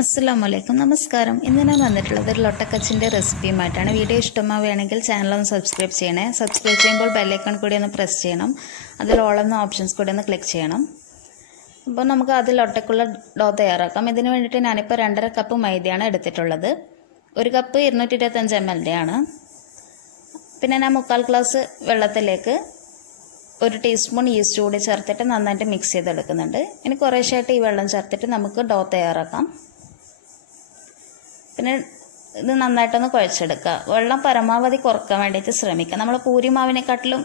അസ്സലാമലൈക്കും നമസ്കാരം. ഇന്ന് ഞാൻ വന്നിട്ടുള്ളത് ഒരു ലൊട്ടക്കച്ചിൻ്റെ റെസിപ്പിയുമായിട്ടാണ്. വീഡിയോ ഇഷ്ടമാവുകയാണെങ്കിൽ ചാനലൊന്ന് സബ്സ്ക്രൈബ് ചെയ്യണേ. സബ്സ്ക്രൈബ് ചെയ്യുമ്പോൾ ബെല്ലൈക്കൺ കൂടി ഒന്ന് പ്രസ് ചെയ്യണം. അതിൽ ഓൾ എന്ന ഓപ്ഷൻസ് കൂടി ഒന്ന് ക്ലിക്ക് ചെയ്യണം. അപ്പോൾ നമുക്ക് അതിൽ ലൊട്ടക്കുള്ള ഡോ തയ്യാറാക്കാം. ഇതിന് വേണ്ടിയിട്ട് ഞാനിപ്പോൾ 2.5 കപ്പ് മൈദയാണ് എടുത്തിട്ടുള്ളത്. 1 കപ്പ് 225 ml ആണ്. പിന്നെ ഞാൻ 3/4 ഗ്ലാസ് വെള്ളത്തിലേക്ക് 1 ടീസ്പൂൺ ഈസ്റ്റ് കൂടി ചേർത്തിട്ട് നന്നായിട്ട് മിക്സ് ചെയ്തെടുക്കുന്നുണ്ട്. ഇനി കുറേശ്ശായിട്ട് ഈ വെള്ളം ചേർത്തിട്ട് നമുക്ക് ഡോ തയ്യാറാക്കാം. പിന്നെ ഇത് നന്നായിട്ടൊന്ന് കുഴച്ചെടുക്കുക. വെള്ളം പരമാവധി കുറക്കാൻ വേണ്ടിയിട്ട് ശ്രമിക്കുക. നമ്മൾ പൂരി മാവിനെക്കാട്ടിലും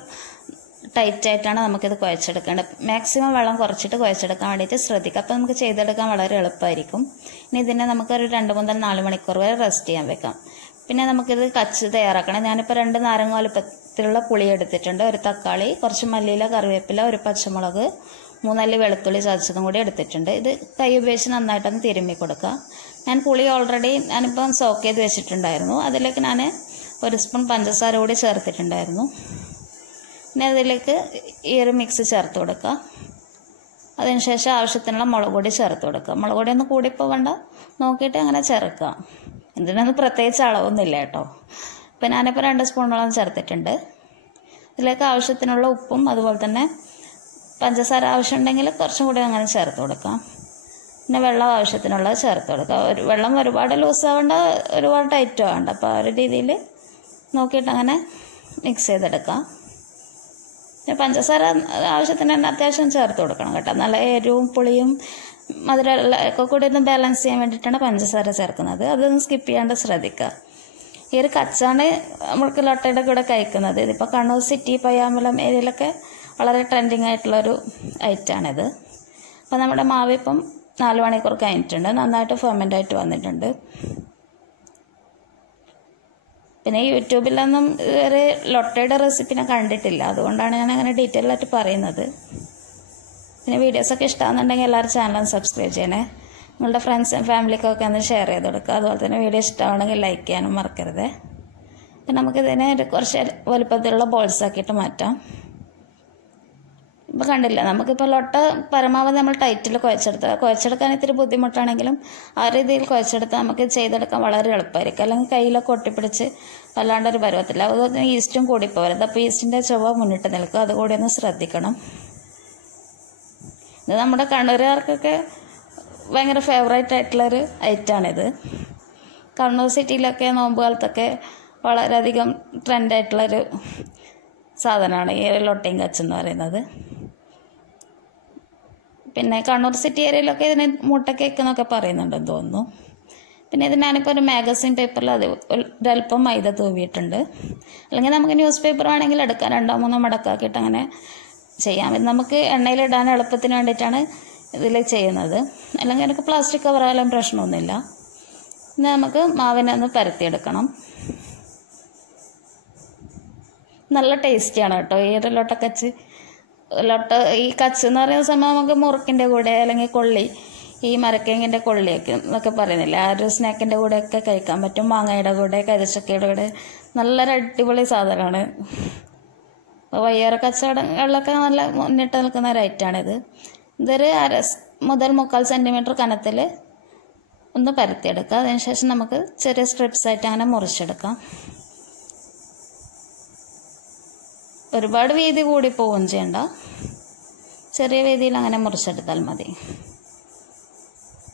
ടൈറ്റായിട്ടാണ് നമുക്കിത് കുഴച്ചെടുക്കേണ്ടത്. മാക്സിമം വെള്ളം കുറച്ചിട്ട് കുഴച്ചെടുക്കാൻ വേണ്ടിയിട്ട് ശ്രദ്ധിക്കുക. അപ്പോൾ നമുക്ക് ചെയ്തെടുക്കാൻ വളരെ എളുപ്പമായിരിക്കും. ഇനി ഇതിനെ നമുക്കൊരു 2 മുതൽ 4 മണിക്കൂർ വരെ റെസ്റ്റ് ചെയ്യാൻ വെക്കാം. പിന്നെ നമുക്കിത് കച്ച് തയ്യാറാക്കണം. ഞാനിപ്പോൾ 2 നാരങ്ങ വലുപ്പത്തിലുള്ള പുളി എടുത്തിട്ടുണ്ട്. 1 തക്കാളി, കുറച്ച് മല്ലിയില, കറിവേപ്പില, 1 പച്ചമുളക്, 3 അല്ലി വെളുത്തുള്ളി ചതച്ചതും കൂടി എടുത്തിട്ടുണ്ട്. ഇത് കൈ ഉപയോഗിച്ച് നന്നായിട്ടൊന്ന് തിരുമ്മി കൊടുക്കുക. ഞാൻ പുളി ഓൾറെഡി ഞാനിപ്പം സോക്ക് ചെയ്ത് വെച്ചിട്ടുണ്ടായിരുന്നു. അതിലേക്ക് ഞാൻ 1 സ്പൂൺ പഞ്ചസാര കൂടി ചേർത്തിട്ടുണ്ടായിരുന്നു. പിന്നെ അതിലേക്ക് ഈ ഒരു മിക്സ് ചേർത്ത് കൊടുക്കുക. അതിനുശേഷം ആവശ്യത്തിനുള്ള മുളക് പൊടി ചേർത്ത് കൊടുക്കുക. മുളക് പൊടി ഒന്ന് കൂടിപ്പോവേണ്ട, നോക്കിയിട്ട് അങ്ങനെ ചേർക്കുക. ഇതിനൊന്നും പ്രത്യേകിച്ച് അളവൊന്നുമില്ല കേട്ടോ. ഇപ്പം ഞാനിപ്പോൾ 2 സ്പൂണോളം ചേർത്തിട്ടുണ്ട്. ഇതിലേക്ക് ആവശ്യത്തിനുള്ള ഉപ്പും അതുപോലെ തന്നെ പഞ്ചസാര ആവശ്യമുണ്ടെങ്കിൽ കുറച്ചും കൂടി അങ്ങനെ ചേർത്ത് കൊടുക്കാം. പിന്നെ വെള്ളം ആവശ്യത്തിനുള്ളത് ചേർത്ത് കൊടുക്കുക. വെള്ളം ഒരുപാട് ലൂസാവേണ്ട, ഒരുപാട് ടൈറ്റും ആവേണ്ട. അപ്പോൾ ആ ഒരു രീതിയിൽ നോക്കിയിട്ട് അങ്ങനെ മിക്സ് ചെയ്തെടുക്കാം. പിന്നെ പഞ്ചസാര ആവശ്യത്തിന് തന്നെ അത്യാവശ്യം ചേർത്ത് കൊടുക്കണം കേട്ടോ. നല്ല എരിവും പുളിയും മധുരം ഒക്കെ കൂടി ഒന്ന് ബാലൻസ് ചെയ്യാൻ വേണ്ടിയിട്ടാണ് പഞ്ചസാര ചേർക്കുന്നത്. അതൊന്ന് സ്കിപ്പ് ചെയ്യാണ്ട് ശ്രദ്ധിക്കുക. ഈ ഒരു കച്ചാണ് നമ്മൾക്ക് ലൊട്ടയുടെ കൂടെ കഴിക്കുന്നത്. ഇതിപ്പോൾ കണ്ണൂർ സിറ്റി, പയ്യാമ്പലം ഏരിയയിലൊക്കെ വളരെ ട്രെൻഡിങ് ആയിട്ടുള്ളൊരു ഐറ്റമാണിത്. അപ്പോൾ നമ്മുടെ മാവ് ഇപ്പം 4 മണിക്കൂർ കഴിഞ്ഞിട്ടുണ്ട്. നന്നായിട്ട് ഫെർമെൻ്റ് ആയിട്ട് വന്നിട്ടുണ്ട്. പിന്നെ യൂട്യൂബിലൊന്നും ഒരു ലൊട്ടയുടെ റെസിപ്പി ഞാൻ കണ്ടിട്ടില്ല. അതുകൊണ്ടാണ് ഞാൻ അങ്ങനെ ഡീറ്റെയിൽ ആയിട്ട് പറയുന്നത്. പിന്നെ വീഡിയോസൊക്കെ ഇഷ്ടമാണെന്നുണ്ടെങ്കിൽ എല്ലാവരും ചാനൽ സബ്സ്ക്രൈബ് ചെയ്യണേ. നിങ്ങളുടെ ഫ്രണ്ട്സും ഫാമിലിക്കൊക്കെ ഒന്ന് ഷെയർ ചെയ്ത് കൊടുക്കുക. അതുപോലെ തന്നെ വീഡിയോ ഇഷ്ടമാണെങ്കിൽ ലൈക്ക് ചെയ്യാനും മറക്കരുത്. പിന്നെ നമുക്കിതിനെ കുറച്ച് വലുപ്പത്തിലുള്ള ബോൾസ് ആക്കിയിട്ട് മാറ്റാം. ഇപ്പോൾ കണ്ടില്ല, നമുക്കിപ്പോൾ ലൊട്ട പരമാവധി നമ്മൾ ടൈറ്റിൽ കുഴച്ചെടുക്കാൻ ഇത്തിരി ബുദ്ധിമുട്ടാണെങ്കിലും ആ രീതിയിൽ കുഴച്ചെടുത്താൽ നമുക്ക് ചെയ്തെടുക്കാൻ വളരെ എളുപ്പമായിരിക്കും. അല്ലെങ്കിൽ കയ്യിലൊക്കെ ഒട്ടിപ്പിടിച്ച് വല്ലാണ്ടൊരു പരുവത്തില്ല. അതുപോലെ തന്നെ ഈസ്റ്റും കൂടി പോകരുത്. അപ്പോൾ ഈസ്റ്റിൻ്റെ ചുവ മുന്നിട്ട് നിൽക്കുക. അതുകൂടി ഒന്ന് ശ്രദ്ധിക്കണം. ഇത് നമ്മുടെ കണ്ണൂരുകാർക്കൊക്കെ ഭയങ്കര ഫേവറേറ്റ് ആയിട്ടുള്ളൊരു ഐറ്റമാണിത്. കണ്ണൂർ സിറ്റിയിലൊക്കെ നോമ്പ് കാലത്തൊക്കെ വളരെയധികം ട്രെൻഡായിട്ടുള്ളൊരു സാധനമാണ് ഈ ലൊട്ടയും കച്ചെന്ന് പറയുന്നത്. പിന്നെ കണ്ണൂർ സിറ്റി ഏരിയയിലൊക്കെ ഇതിന് മുട്ട കേക്ക് എന്നൊക്കെ പറയുന്നുണ്ടെന്ന് തോന്നുന്നു. പിന്നെ ഇത് ഞാനിപ്പോൾ ഒരു മാഗസിൻ പേപ്പറിൽ ഒരല്പം മൈദ തൂവിയിട്ടുണ്ട്. അല്ലെങ്കിൽ നമുക്ക് ന്യൂസ് പേപ്പർ വേണമെങ്കിൽ എടുക്കാം. 2-3 മടക്കാക്കിയിട്ട് അങ്ങനെ ചെയ്യാം. ഇത് നമുക്ക് എണ്ണയിലിടാൻ എളുപ്പത്തിന് വേണ്ടിയിട്ടാണ് ഇതിൽ ചെയ്യുന്നത്. അല്ലെങ്കിൽ എനിക്ക് പ്ലാസ്റ്റിക് കവറായാലും പ്രശ്നമൊന്നുമില്ല. ഇനി നമുക്ക് മാവിനെ ഒന്ന് പരത്തിയെടുക്കണം. നല്ല ടേസ്റ്റിയാണ് കേട്ടോ ഈ ഒരു ലൊട്ടക്കച്ച്. ഈ കച്ച് എന്ന് പറയുന്ന സമയം നമുക്ക് മുറുക്കിൻ്റെ കൂടെ അല്ലെങ്കിൽ കൊള്ളി, ഈ മരക്കേങ്ങിൻ്റെ കൊള്ളിയൊക്കെ എന്നൊക്കെ പറയുന്നില്ല, ആ ഒരു സ്നാക്കിൻ്റെ കൂടെയൊക്കെ കഴിക്കാൻ പറ്റും. മാങ്ങയുടെ കൂടെ, കരിച്ചക്കയുടെ കൂടെ നല്ലൊരു അടിപൊളി സാധനമാണ്. അപ്പോൾ വയ്യാറ കച്ചവടങ്ങളിലൊക്കെ നല്ല മുന്നിട്ട് നിൽക്കുന്ന ഒരു ഐറ്റമാണിത്. ഇതൊരു 1/2 മുതൽ 3/4 സെൻറ്റിമീറ്റർ കനത്തിൽ ഒന്ന് പരത്തിയെടുക്കുക. അതിനുശേഷം നമുക്ക് ചെറിയ സ്ട്രിപ്സായിട്ട് അങ്ങനെ മുറിച്ചെടുക്കാം. ഒരുപാട് വീതി കൂടി പോവുകയും ചെയ്യണ്ട. ചെറിയ വീതിയിൽ അങ്ങനെ മുറിച്ചെടുത്താൽ മതി.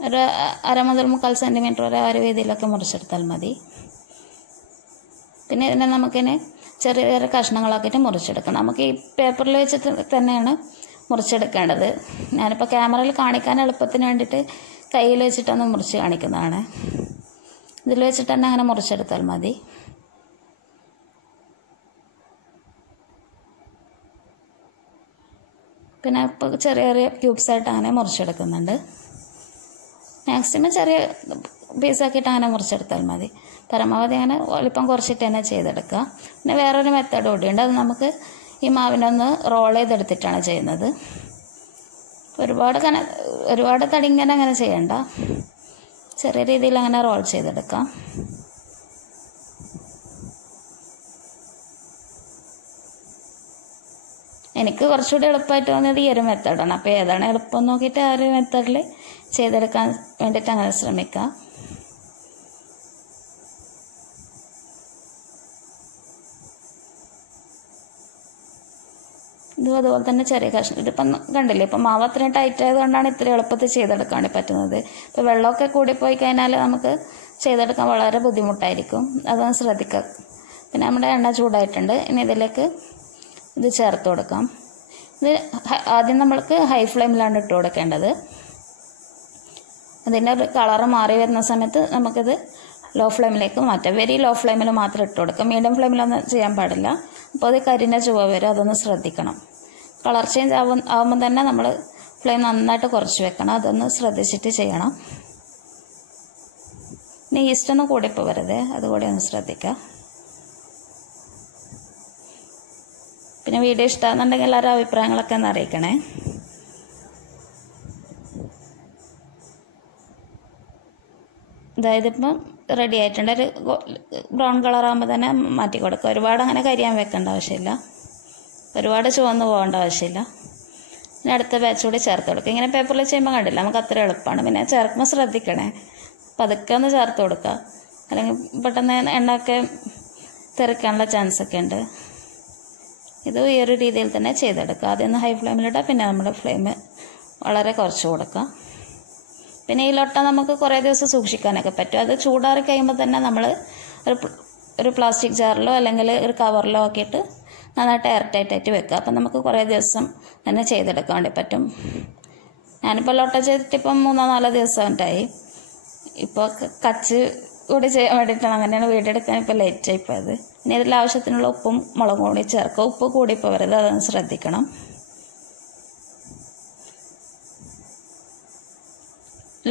ഒരു 1/2 മുതൽ 3/4 സെൻറ്റിമീറ്റർ വരെ ആ ഒരു വീതിയിലൊക്കെ മുറിച്ചെടുത്താൽ മതി. പിന്നെ ഇതിനെ നമുക്കിനി ചെറിയ ചെറിയ കഷ്ണങ്ങളാക്കിയിട്ട് മുറിച്ചെടുക്കണം. നമുക്ക് ഈ പേപ്പറിൽ വെച്ചിട്ട് തന്നെയാണ് മുറിച്ചെടുക്കേണ്ടത്. ഞാനിപ്പോൾ ക്യാമറയിൽ കാണിക്കാൻ എളുപ്പത്തിന് വേണ്ടിയിട്ട് കയ്യിൽ വെച്ചിട്ടൊന്ന് മുറിച്ച് കാണിക്കുന്നതാണ്. ഇതിൽ വെച്ചിട്ട് തന്നെ അങ്ങനെ മുറിച്ചെടുത്താൽ മതി. പിന്നെ ഇപ്പോൾ ചെറിയ ചെറിയ ക്യൂബ്സായിട്ട് അങ്ങനെ മുറിച്ചെടുക്കുന്നുണ്ട്. മാക്സിമം ചെറിയ പീസാക്കിയിട്ട് അങ്ങനെ മുറിച്ചെടുത്താൽ മതി. പരമാവധി അങ്ങനെ വലിപ്പം കുറച്ചിട്ട് തന്നെ ചെയ്തെടുക്കുക. പിന്നെ വേറൊരു മെത്തേഡ് കൂടിയുണ്ട്. അത് നമുക്ക് ഈ മാവിനൊന്ന് റോൾ ചെയ്തെടുത്തിട്ടാണ് ചെയ്യുന്നത്. ഒരുപാട് തടിങ്ങനെ അങ്ങനെ ചെയ്യണ്ട. ചെറിയ രീതിയിൽ അങ്ങനെ റോൾ ചെയ്തെടുക്കാം. എനിക്ക് കുറച്ചുകൂടി എളുപ്പമായിട്ട് തോന്നിയത് ഈ ഒരു മെത്തേഡാണ്. അപ്പോൾ ഏതാണ് എളുപ്പം നോക്കിയിട്ട് ആ ഒരു മെത്തേഡിൽ ചെയ്തെടുക്കാൻ വേണ്ടിയിട്ട് അങ്ങനെ ശ്രമിക്കുക. ഇതും അതുപോലെ തന്നെ ചെറിയ കഷ്ണം. ഇതിപ്പം കണ്ടില്ലേ, ഇപ്പം മാവ് അത്രയും ടൈറ്റ് ആയതുകൊണ്ടാണ് ഇത്ര എളുപ്പത്തിൽ ചെയ്തെടുക്കാൻ വേണ്ടി പറ്റുന്നത്. ഇപ്പോൾ വെള്ളമൊക്കെ കൂടിപ്പോയി കഴിഞ്ഞാൽ നമുക്ക് ചെയ്തെടുക്കാൻ വളരെ ബുദ്ധിമുട്ടായിരിക്കും. അതൊന്ന് ശ്രദ്ധിക്കുക. പിന്നെ നമ്മുടെ എണ്ണ ചൂടായിട്ടുണ്ട്. ഇനി ഇതിലേക്ക് ഇത് ചേർത്ത് കൊടുക്കാം. ഇത് ആദ്യം നമ്മൾക്ക് ഹൈ ഫ്ലെയിമിലാണ് ഇട്ട് കൊടുക്കേണ്ടത്. അതിൻ്റെ ഒരു കളറ് മാറി വരുന്ന സമയത്ത് നമുക്കിത് ലോ ഫ്ലെയിമിലേക്ക് മാറ്റാം. വെരി ലോ ഫ്ലെയിമിൽ മാത്രം ഇട്ട് കൊടുക്കാം. മീഡിയം ഫ്ലെയിമിലൊന്നും ചെയ്യാൻ പാടില്ല. അപ്പോൾ അത് കരിഞ്ഞ ചുവ വരും, അതൊന്ന് ശ്രദ്ധിക്കണം. കളർ ചേഞ്ച് ആവുമ്പോൾ തന്നെ നമ്മൾ ഫ്ലെയിം നന്നായിട്ട് കുറച്ച് വെക്കണം. അതൊന്ന് ശ്രദ്ധിച്ചിട്ട് ചെയ്യണം. ഇനി ഈസ്റ്റൊന്നും കൂടിപ്പോൾ വരുതേ, അതുകൂടി ഒന്ന് ശ്രദ്ധിക്കുക. പിന്നെ വീഡിയോ ഇഷ്ടമാണെന്നുണ്ടെങ്കിൽ എല്ലാവരും അഭിപ്രായങ്ങളൊക്കെ ഒന്ന് അറിയിക്കണേ. അതായത് ഇപ്പം റെഡി ആയിട്ടുണ്ട്. ഒരു ബ്രൗൺ കളറാകുമ്പോൾ തന്നെ മാറ്റി കൊടുക്കുക. ഒരുപാട് അങ്ങനെ കരിയാൻ വെക്കേണ്ട ആവശ്യമില്ല, ഒരുപാട് ചുവന്ന് പോകേണ്ട ആവശ്യമില്ല. പിന്നെ അടുത്ത ബാച്ച് കൂടി ചേർത്ത് കൊടുക്കുക. ഇങ്ങനെ പേപ്പറിൽ ചെയ്യുമ്പോൾ കണ്ടില്ല, നമുക്ക് അത്ര എളുപ്പമാണ്. പിന്നെ ചേർക്കുമ്പോൾ ശ്രദ്ധിക്കണേ, പതുക്കെ ഒന്ന് ചേർത്ത് കൊടുക്കുക, അല്ലെങ്കിൽ പെട്ടെന്ന് എണ്ണയൊക്കെ തെറിക്കാനുള്ള ചാൻസൊക്കെ ഉണ്ട്. ഇത് ഈ ഒരു രീതിയിൽ തന്നെ ചെയ്തെടുക്കുക. ആദ്യം ഒന്ന് ഹൈ ഫ്ലെയിമിലിട്ടാൽ പിന്നെ നമ്മുടെ ഫ്ലെയിം വളരെ കുറച്ച് കൊടുക്കുക. പിന്നെ ഈ ലൊട്ട നമുക്ക് കുറേ ദിവസം സൂക്ഷിക്കാനൊക്കെ പറ്റും. അത് ചൂടാറി കഴിയുമ്പോൾ തന്നെ നമ്മൾ ഒരു പ്ലാസ്റ്റിക് ജാറിലോ അല്ലെങ്കിൽ ഒരു കവറിലോ ആക്കിയിട്ട് നന്നായിട്ട് എയർ ടൈറ്റായിട്ട് വെക്കുക. അപ്പം നമുക്ക് കുറേ ദിവസം തന്നെ ചെയ്തെടുക്കാൻ വേണ്ടി പറ്റും. ഞാനിപ്പോൾ ലൊട്ട ചെയ്തിട്ട് ഇപ്പം 3-4 ദിവസമായിട്ടായി. ഇപ്പോൾ കച്ച് കൂടി ചെയ്യാൻ വേണ്ടിയിട്ടാണ് അങ്ങനെയാണ് വീഡിയോ എടുക്കാൻ ഇപ്പോൾ ലേറ്റായി പോയത്. ഇനി ഇതിൽ ആവശ്യത്തിനുള്ള ഉപ്പും മുളകും കൂടി ചേർക്കുക. ഉപ്പ് കൂടിപ്പോൾ വരുന്നത് അതൊന്ന് ശ്രദ്ധിക്കണം.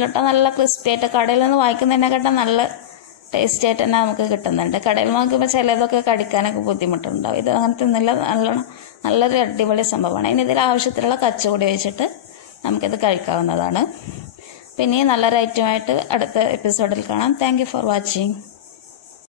ലൊട്ട നല്ല ക്രിസ്പി ആയിട്ട് കടയിൽ നിന്ന് വാങ്ങിക്കുന്നതിനെക്കാട്ടും നല്ല ടേസ്റ്റി ആയിട്ട് തന്നെ നമുക്ക് കിട്ടുന്നുണ്ട്. കടയിൽ നോക്കുമ്പോൾ ചിലതൊക്കെ കടിക്കാനൊക്കെ ബുദ്ധിമുട്ടുണ്ടാവും. ഇത് അങ്ങനത്തെ നല്ലൊരു അടിപൊളി സംഭവമാണ്. ഇനി ഇതിൽ ആവശ്യത്തിലുള്ള കച്ച് കൂടി വെച്ചിട്ട് നമുക്കിത് കഴിക്കാവുന്നതാണ്. പിന്നെ നല്ലൊരു ഐറ്റമായിട്ട് അടുത്ത എപ്പിസോഡിൽ കാണാം. Thank you for watching.